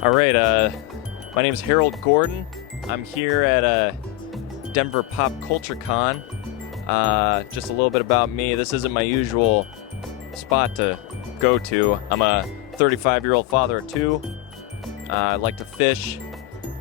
All right, my name is Harold Gordon. I'm here at Denver Pop Culture Con. Just a little bit about me. This isn't my usual spot to go to. I'm a 35-year-old father of two. I like to fish.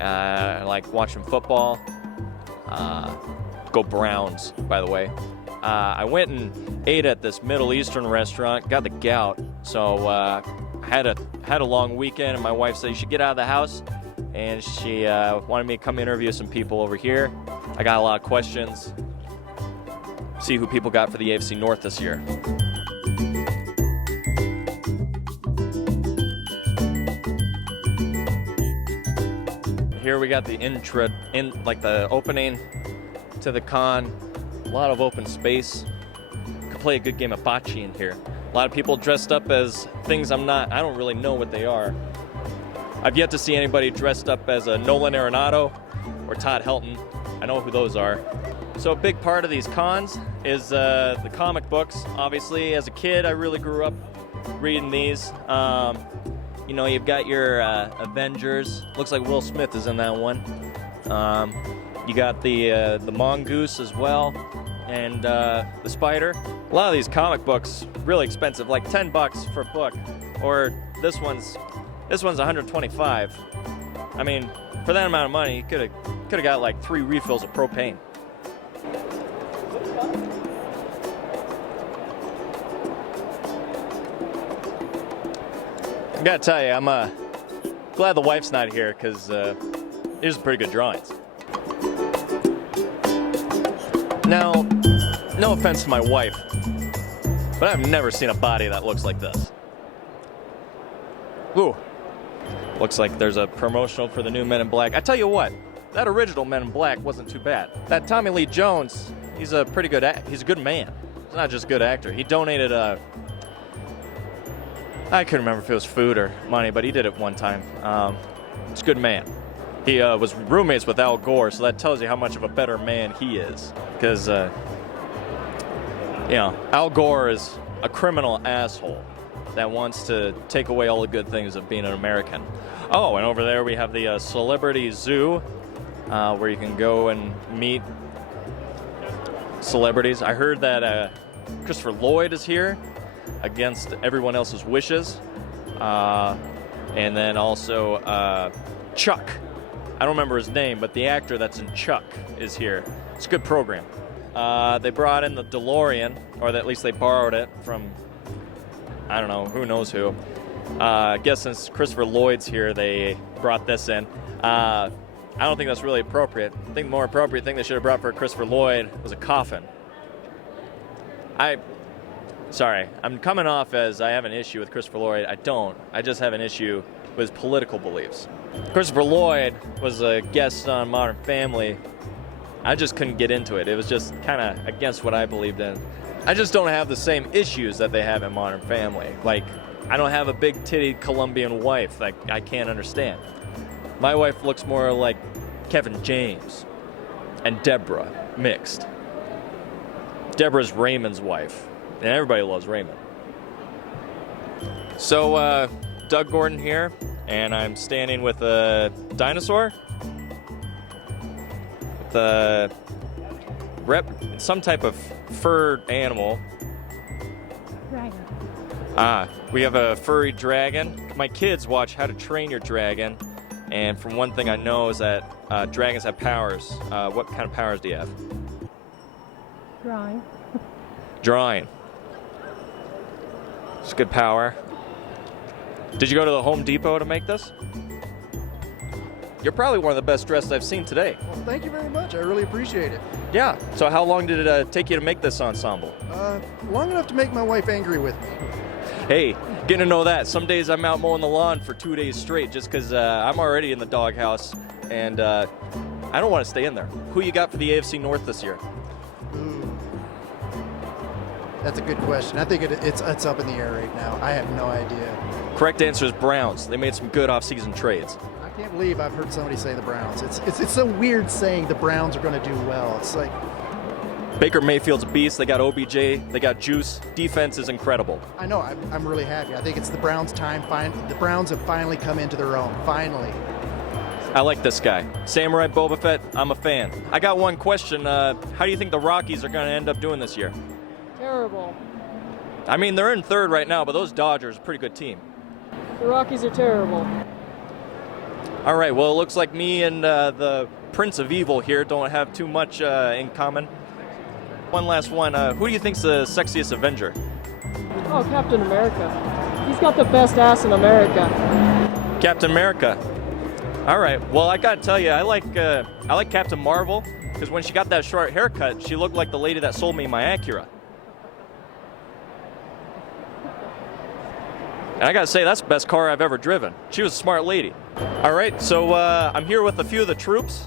I like watching football. Go Browns, by the way. I went and ate at this Middle Eastern restaurant, got the gout, so had a long weekend, and my wife said you should get out of the house, and she wanted me to come interview some people over here. I got a lot of questions. See who people got for the AFC North this year. Here we got the the opening to the con. A lot of open space. Could play a good game of bocce in here. A lot of people dressed up as things I don't really know what they are. I've yet to see anybody dressed up as a Nolan Arenado or Todd Helton. I know who those are. So a big part of these cons is the comic books. Obviously, as a kid, I really grew up reading these. You know, you've got your Avengers. Looks like Will Smith is in that one. You got the Mongoose as well, and the Spider. A lot of these comic books really expensive, like $10 for a book, or this one's $125. I mean, for that amount of money, you could have got like 3 refills of propane. I gotta tell you, I'm glad the wife's not here, because these are pretty good drawings. Now, no offense to my wife, but I've never seen a body that looks like this. Ooh. Looks like there's a promotional for the new Men in Black. I tell you what, that original Men in Black wasn't too bad. That Tommy Lee Jones, he's a pretty good he's a good man. He's not just a good actor. He donated I couldn't remember if it was food or money, but he did it one time. He's a good man. He was roommates with Al Gore, so that tells you how much of a better man he is. Because, you know, Al Gore is a criminal asshole that wants to take away all the good things of being an American. Oh, and over there we have the Celebrity Zoo, where you can go and meet celebrities. I heard that Christopher Lloyd is here against everyone else's wishes. And then also Chuck. I don't remember his name, but the actor that's in Chuck is here. It's a good program. They brought in the DeLorean, or at least they borrowed it from, I don't know, who knows who. I guess since Christopher Lloyd's here, they brought this in. I don't think that's really appropriate. I think the more appropriate thing they should have brought for Christopher Lloyd was a coffin. Sorry, I'm coming off as I have an issue with Christopher Lloyd. I don't. I just have an issue with his political beliefs. Christopher Lloyd was a guest on Modern Family. I just couldn't get into it. It was just kind of against what I believed in. I just don't have the same issues that they have in Modern Family. Like, I don't have a big-titted Colombian wife that I can't understand. My wife looks more like Kevin James and Deborah mixed. Deborah's Raymond's wife, and everybody loves Raymond. So, Doug Gordon here, and I'm standing with a dinosaur. With some type of furred animal. Dragon. We have a furry dragon. My kids watch How to Train Your Dragon, and from one thing I know is that dragons have powers. What kind of powers do you have? Drawing. Drawing. It's good power. Did you go to the Home Depot to make this? You're probably one of the best dressed I've seen today. Well, thank you very much. I really appreciate it. Yeah. So how long did it take you to make this ensemble? Long enough to make my wife angry with me. Hey, getting to know that. Some days I'm out mowing the lawn for 2 days straight just because I'm already in the doghouse, and I don't want to stay in there. Who you got for the AFC North this year? That's a good question. I think it's up in the air right now. I have no idea. Correct answer is Browns. They made some good off-season trades. I can't believe I've heard somebody say the Browns. It's so weird saying the Browns are going to do well. It's like Baker Mayfield's a beast. They got OBJ. They got juice. Defense is incredible. I know. I'm really happy. I think it's the Browns' time. The Browns have finally come into their own. Finally. I like this guy. Samurai Boba Fett, I'm a fan. I got one question. How do you think the Rockies are going to end up doing this year? Terrible. I mean, they're in third right now, but those Dodgers are a pretty good team. The Rockies are terrible. All right, well, it looks like me and the Prince of Evil here don't have too much in common. One last one. Who do you think's the sexiest Avenger? Oh, Captain America. He's got the best ass in America. Captain America. All right. Well, I gotta tell you, I like Captain Marvel because when she got that short haircut, she looked like the lady that sold me my Acura. And I gotta say, that's the best car I've ever driven. She was a smart lady. All right. So I'm here with a few of the troops.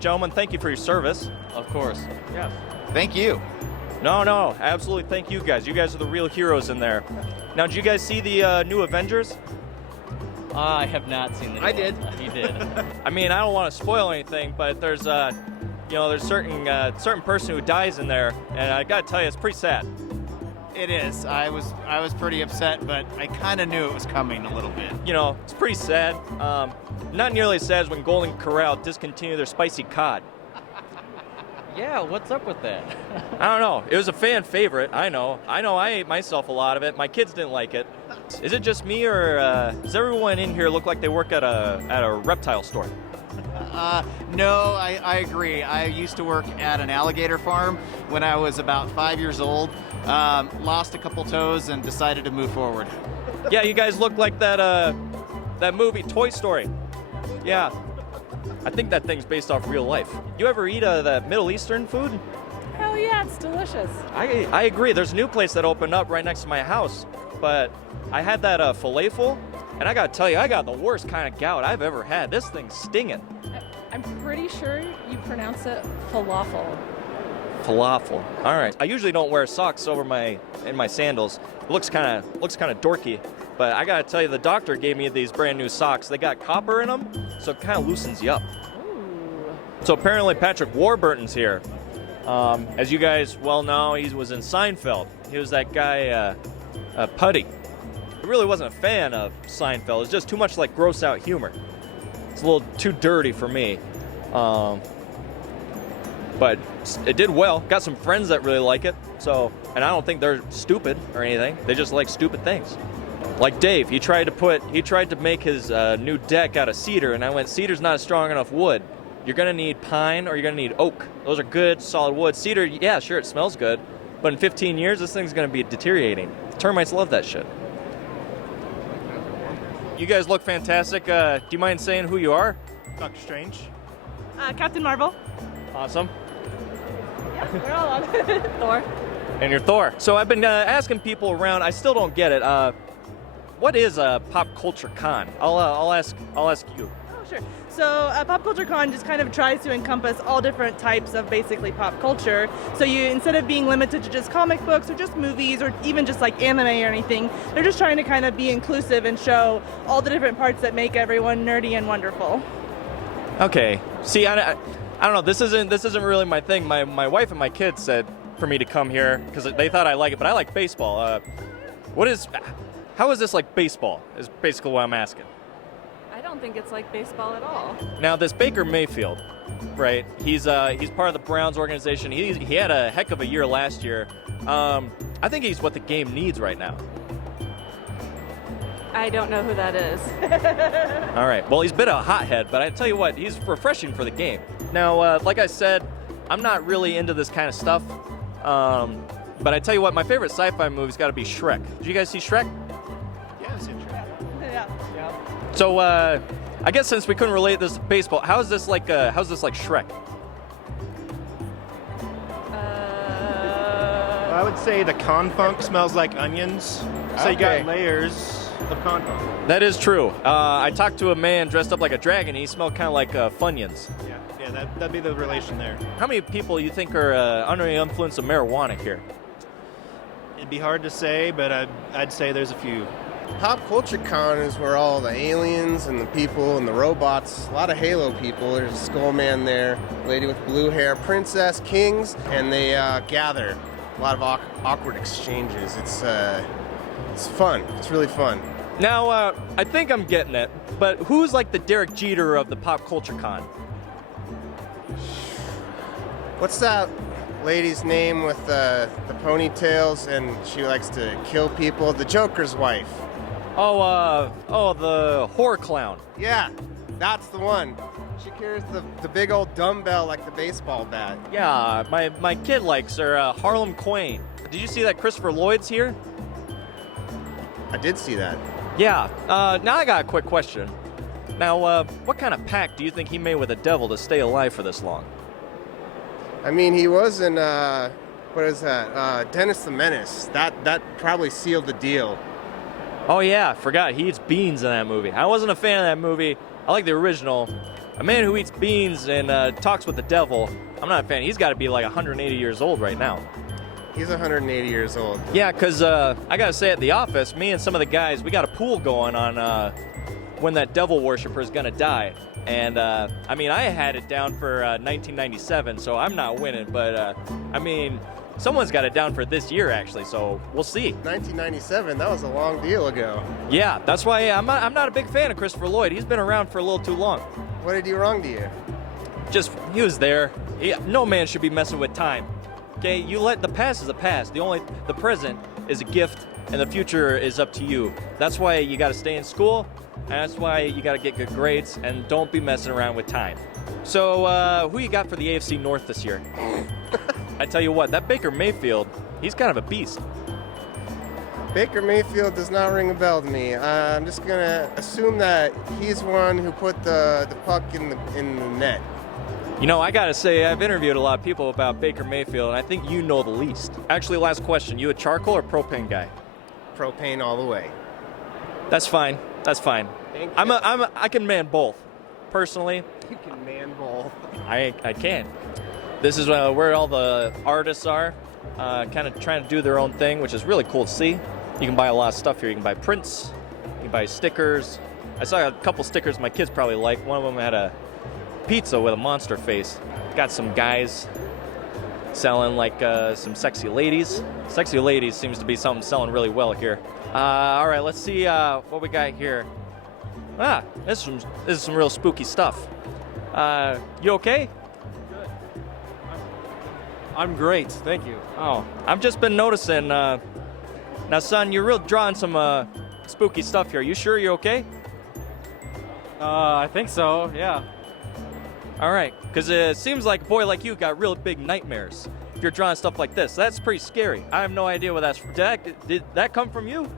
Gentlemen, thank you for your service. Of course. Yes. Thank you. No, absolutely. Thank you guys. You guys are the real heroes in there. Now, did you guys see the new Avengers? I have not seen the new I did. one. He did. I mean, I don't want to spoil anything, but there's certain person who dies in there, and I gotta tell you, it's pretty sad. It is. I was pretty upset, but I kind of knew it was coming a little bit. You know, it's pretty sad. Not nearly as sad as when Golden Corral discontinued their spicy cod. Yeah, what's up with that? I don't know. It was a fan favorite. I know. I ate myself a lot of it. My kids didn't like it. Is it just me, or does everyone in here look like they work at a reptile store? No, I agree. I used to work at an alligator farm when I was about 5 years old. Lost a couple toes and decided to move forward. Yeah, you guys look like that movie Toy Story. Yeah. I think that thing's based off real life. You ever eat that Middle Eastern food? Hell yeah, it's delicious. I agree. There's a new place that opened up right next to my house, but I had that falafel, and I gotta tell you, I got the worst kind of gout I've ever had. This thing's stinging. I'm pretty sure you pronounce it falafel. Falafel. All right. I usually don't wear socks over in my sandals. It looks kind of dorky, but I gotta tell you, the doctor gave me these brand new socks. They got copper in them, so it kind of loosens you up. Ooh. So apparently Patrick Warburton's here. As you guys well know, he was in Seinfeld. He was that guy, Putty. I really wasn't a fan of Seinfeld. It's just too much like gross out humor. It's a little too dirty for me. But it did well. Got some friends that really like it. So, and I don't think they're stupid or anything. They just like stupid things. Like Dave, he tried to make his new deck out of cedar, and I went, cedar's not a strong enough wood. You're gonna need pine or you're gonna need oak. Those are good, solid wood. Cedar, yeah, sure, it smells good, but in 15 years, this thing's gonna be deteriorating. Termites love that shit. You guys look fantastic. Do you mind saying who you are? Doctor Strange. Captain Marvel. Awesome. Yeah, we're all on. Thor. And you're Thor. So I've been asking people around. I still don't get it. What is a pop culture con? I'll ask you. Oh, sure. So Pop Culture Con just kind of tries to encompass all different types of basically pop culture. So you, instead of being limited to just comic books or just movies or even just like anime or anything, they're just trying to kind of be inclusive and show all the different parts that make everyone nerdy and wonderful. Okay. See, I don't know. This isn't really my thing. My wife and my kids said for me to come here because they thought I like it, but I like baseball. How is this like baseball? Is basically what I'm asking. I don't think it's like baseball at all. Now this Baker Mayfield, right? He's part of the Browns organization. He had a heck of a year last year. I think he's what the game needs right now. I don't know who that is. All right. Well, he's been a hothead, but I tell you what, he's refreshing for the game. Now, like I said, I'm not really into this kind of stuff. But I tell you what, my favorite sci-fi movie's got to be Shrek. Did you guys see Shrek? Yeah, it's interesting. Yeah. So, I guess since we couldn't relate this to baseball, how's this like Shrek? I would say the confunk smells like onions. So you got Okay. layers of confunk. That is true. I talked to a man dressed up like a dragon. And he smelled kind of like Funyuns. Yeah, that'd be the relation there. How many people you think are under the influence of marijuana here? It'd be hard to say, but I'd say there's a few. Pop Culture Con is where all the aliens and the people and the robots, a lot of Halo people. There's a skull man there, lady with blue hair, princess, kings, and they gather. A lot of awkward exchanges. It's fun. It's really fun. Now, I think I'm getting it, but who's like the Derek Jeter of the Pop Culture Con? What's that lady's name with the ponytails and she likes to kill people? The Joker's wife. The horror clown. Yeah, that's the one. She carries the big old dumbbell like the baseball bat. Yeah, my kid likes her, Harlem Quain. Did you see that Christopher Lloyd's here? I did see that. Yeah, now I got a quick question. Now, what kind of pact do you think he made with the devil to stay alive for this long? I mean, he was in, what is that? Dennis the Menace. That probably sealed the deal. Oh yeah, forgot, he eats beans in that movie. I wasn't a fan of that movie. I like the original. A man who eats beans and talks with the devil, I'm not a fan. He's got to be like 180 years old right now. He's 180 years old. Yeah, because I got to say, at the office, me and some of the guys, we got a pool going on when that devil worshiper is going to die. And, I mean, I had it down for 1997, so I'm not winning. But, I mean, someone's got it down for this year, actually, so we'll see. 1997, that was a long deal ago. Yeah, that's why I'm not a big fan of Christopher Lloyd. He's been around for a little too long. What did he do wrong to you? Just, he was there. No man should be messing with time. Okay, you let the past is the past. The present is a gift, and the future is up to you. That's why you got to stay in school, and that's why you got to get good grades, and don't be messing around with time. So, who you got for the AFC North this year? I tell you what, that Baker Mayfield, he's kind of a beast. Baker Mayfield does not ring a bell to me. I'm just gonna assume that he's one who put the puck in the net. You know, I gotta say, I've interviewed a lot of people about Baker Mayfield, and I think you know the least. Actually, last question, you a charcoal or propane guy? Propane all the way. That's fine. That's fine. Thank you. I can man both. Personally, You can man both. I can. This is where all the artists are, kind of trying to do their own thing, which is really cool to see. You can buy a lot of stuff here. You can buy prints, you can buy stickers. I saw a couple stickers my kids probably like. One of them had a pizza with a monster face. Got some guys selling like some sexy ladies. Sexy ladies seems to be something selling really well here. All right, let's see what we got here. This is some real spooky stuff. You okay? I'm great, thank you. Oh, I've just been noticing. Now, son, you're real drawing some spooky stuff here. You sure you're okay? I think so, yeah. All right, because it seems like a boy like you got real big nightmares. If you're drawing stuff like this, that's pretty scary. I have no idea what that's. Did that come from you?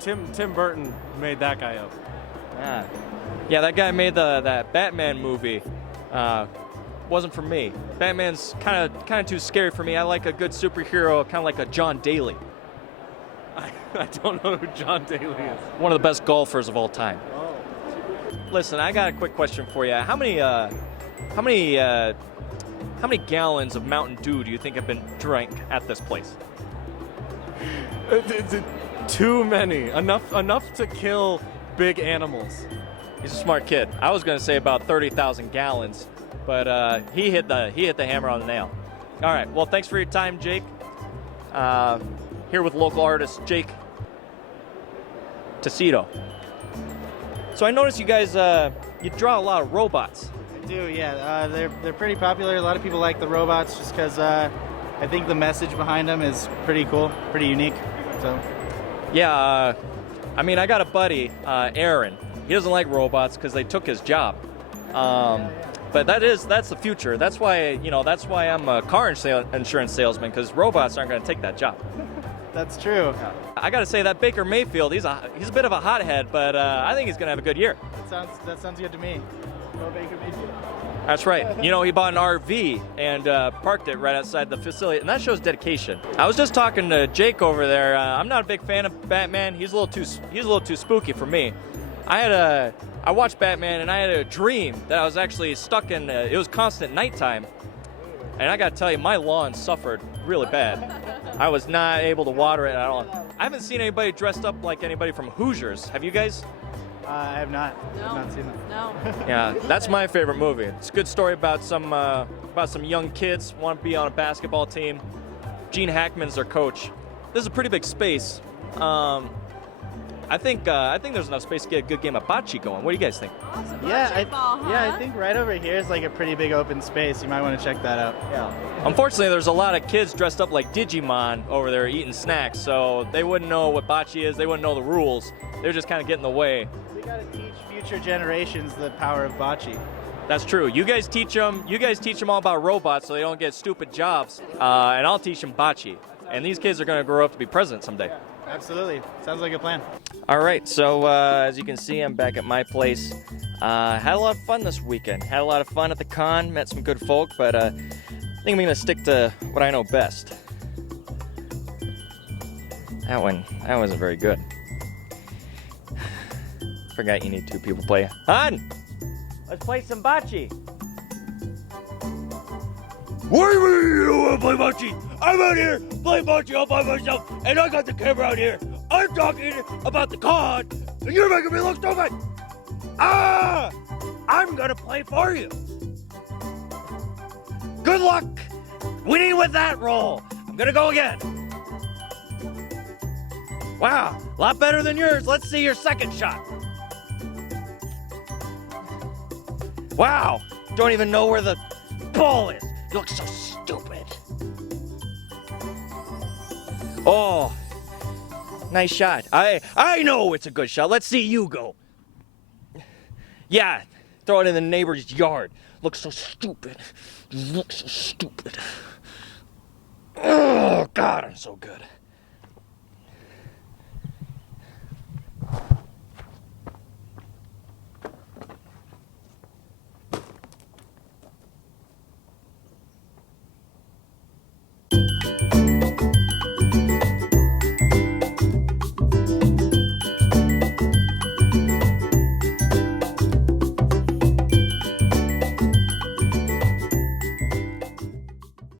Tim Burton made that guy up. Yeah, that guy made that Batman movie. Wasn't for me. Batman's kind of too scary for me. I like a good superhero, kind of like a John Daly. I don't know who John Daly is. One of the best golfers of all time. Oh. Listen, I got a quick question for you. How many gallons of Mountain Dew do you think have been drank at this place? Too many. Enough to kill big animals. He's a smart kid. I was going to say about 30,000 gallons, but he hit the hammer on the nail. All right. Well, thanks for your time, Jake. Here with local artist Jake Tecido. So I noticed you guys you draw a lot of robots. I do, yeah. They're pretty popular. A lot of people like the robots just because I think the message behind them is pretty cool, pretty unique. So. Yeah, I mean, I got a buddy, Aaron. He doesn't like robots because they took his job. But that's the future. That's why I'm a car insurance salesman, because robots aren't going to take that job. That's true. I got to say that Baker Mayfield, he's a bit of a hothead, but I think he's going to have a good year. That sounds good to me. Go Baker Mayfield. That's right. You know, he bought an RV and parked it right outside the facility, and that shows dedication. I was just talking to Jake over there. I'm not a big fan of Batman. He's a little too spooky for me. I watched Batman, and I had a dream that I was actually stuck in. It was constant nighttime, and I got to tell you, my lawn suffered really bad. I was not able to water it at all. I haven't seen anybody dressed up like anybody from Hoosiers. Have you guys? I have not. No. I've not seen that. No. Yeah, that's my favorite movie. It's a good story about some young kids want to be on a basketball team. Gene Hackman's their coach. This is a pretty big space. I think there's enough space to get a good game of bocce going. What do you guys think? Awesome. Yeah, Bocce I think right over here is like a pretty big open space. You might want to check that out. Yeah. Unfortunately, there's a lot of kids dressed up like Digimon over there eating snacks, so they wouldn't know what bocce is. They wouldn't know the rules. They're just kind of getting in the way. We got to teach future generations the power of bocce. That's true. You guys teach them. You guys teach them all about robots, so they don't get stupid jobs. And I'll teach them bocce. And these kids are going to grow up to be president someday. Absolutely. Sounds like a plan. All right, so as you can see, I'm back at my place. Had a lot of fun this weekend. Had a lot of fun at the con, met some good folk, but I think I'm gonna stick to what I know best. That wasn't very good. Forgot you need two people to play. Han! Let's play some bocce. What do you mean you don't want to play bocce? I'm out here playing bocce all by myself, and I got the camera out here. I'm talking about the con, and you're making me look stupid. I'm gonna play for you. Good luck winning with that roll. I'm gonna go again. Wow, a lot better than yours. Let's see your second shot. Wow, don't even know where the ball is. You look so stupid. Oh, nice shot. I know it's a good shot. Let's see you go. Yeah, throw it in the neighbor's yard. Looks so stupid. Look so stupid. Oh, God, I'm so good.